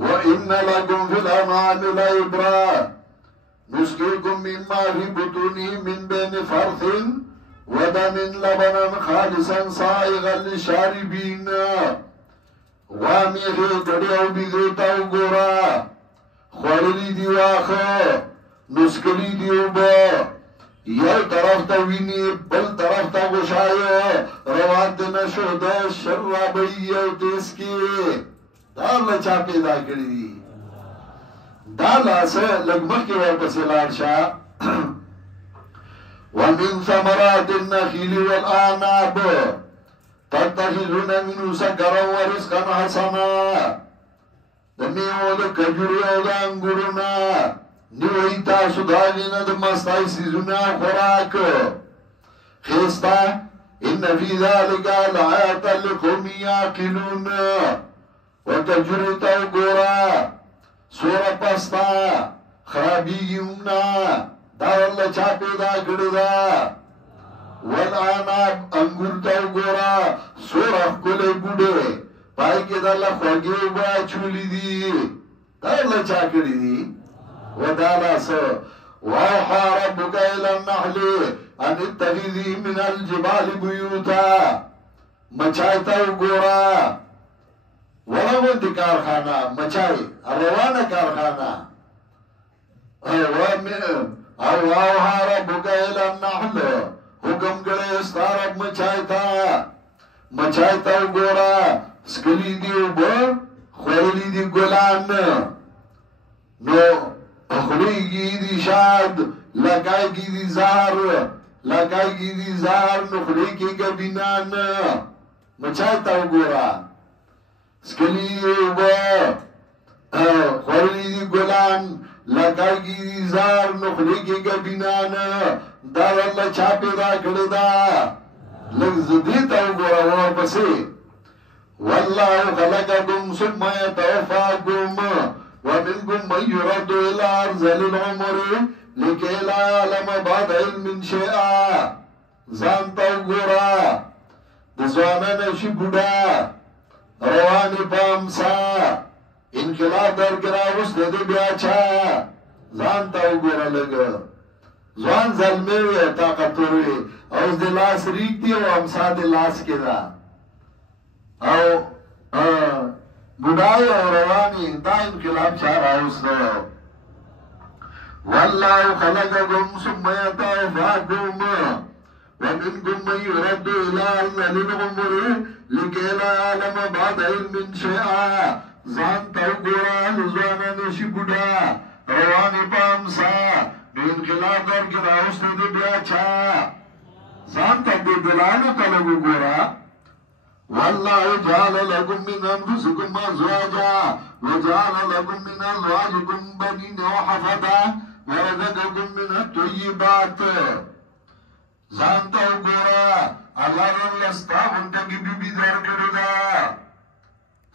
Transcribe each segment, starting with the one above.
وإن لكم في الأنعام لعبرة نسقيكم مما في بطونه من بين فرث ودم لبنا خالصا سائغا للشاربين وامیخی دڑیو بیدیتاو گورا خواللی دیو آخو نسکلی دیو با یو طرف تا وینی بل طرف تا گوشایو روان دینا شده شرابی یو تیسکی دا اللہ چا پیدا کری دی دا لاسه لگمخ کی ورپسی لارشا ومن ثمرات النخيل والأعناب تتخذون منه سكرا ورزقا حسنا دمیو د کجورو او د انګورنا نیوی تاسو داغینا د مستای سیزونا خوراک خیستا ان فی ذالک لآیات لقوم یعقلون وکجورو تاو گورا سورا پستا خرابیگی امنا دا اللہ چا پیدا کردا والعناب انگور تاو گورا سورخ کلے بوڑے پائی کے دا اللہ خواگیو با چولی دی دا اللہ چا کری دی ودالا سو وَأَوْحَى رَبُّكَ إِلَى النَّحْلِ أَنِ اتَّخِذِي مِنَ الْجِبَالِ بُيُوتًا مچائی تاو گورا ولوند کارخانہ مچائی روانہ کارخانہ او اوها ربک الى النحل حکم کرے استارب مچائی تا گورا سکلی دیو با خوری دی گلان نو اخلی گی دی شاد لکائی گی دی زار نخلی کی گبینان مچائی تا گورا سکلی دیو با خوری دی گلان لکائی کی زار نخلی کی گبینان دار اللہ چا پیدا کردا لگز دیتا گورا ورا پسی واللہ خلقکم ثم یتوفاکم ومنکم من یرد الى ارذل العمر لکی لا علم بعد علم شیئا زانتا گورا دزوانا نشی بودا روانی پامسا انقلاب در گراوست دی بیاچا زانتا گورا لگا زوان ظلموی طاقتوری اوز دی لاس ریک دی و امسا دی لاس کی دا او بودائی و روانی دا انقلاب چار آوست دا واللہ خلقکم ثم یتوفاکم ومنکم من یرد الى ارذل العمر لکی لا علم بعد علم شیئا زانتا گورا زوانا نشی بودا روانی پامسا انقلاب در گراوست دی بیاچا زانتا دی دلالو تلگو گورا واللہ جعل لکم من انفسکم ازواجا وجعل لکم من ازواجکم بنین وحفدا ورزقکم من الطیبات زانتا گورا اللہ رن لستا انتا کی بی بی در کردا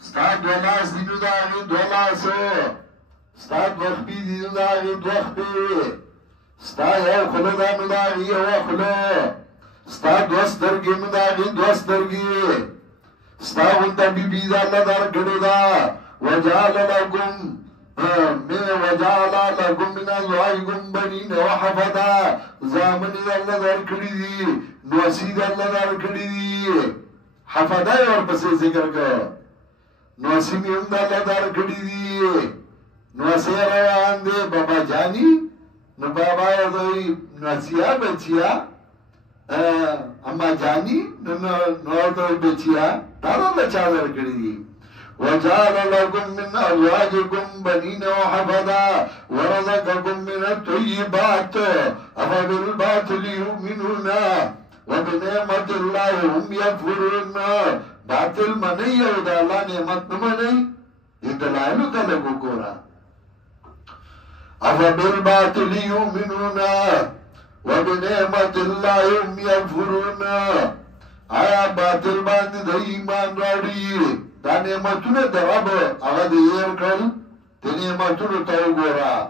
ستا دولاس دینو دا آگی دولاسو ستا دوخپی دینو دا آگی دوخپی ستا یو خلو دانو دا آگی یو خلو ستا دوسترگی من دا آگی دوسترگی ستا انتا بی بی دا اللہ در کردا وجعل لکم من ازواجکم بنین وحفدا زامنی دا اللہ در کردی نوسی دا اللہ در کردی حفدا اور پسی ذکر کر نوسی میں دا اللہ در کردی نوسی روان دے بابا جانی نو بابا دوی نوسیا بچیا اما جانی نو دوی بچیا دارا اللہ چا در کردی وجعل لكم من أزواجكم بنين وحفدا ورزقكم من الطيبات أفبالباطل يؤمنون وبنعمة الله هم يكفرون باطل منی او دا اللہ نعمت نمانی دلائلو تلگو گورا أفبالباطل يؤمنون وبنعمة الله هم يكفرون آیا باطل باندې د ایمان راړي دا نعمتونه د رب هغه دې ورکړل د نعمتونو ته وګوره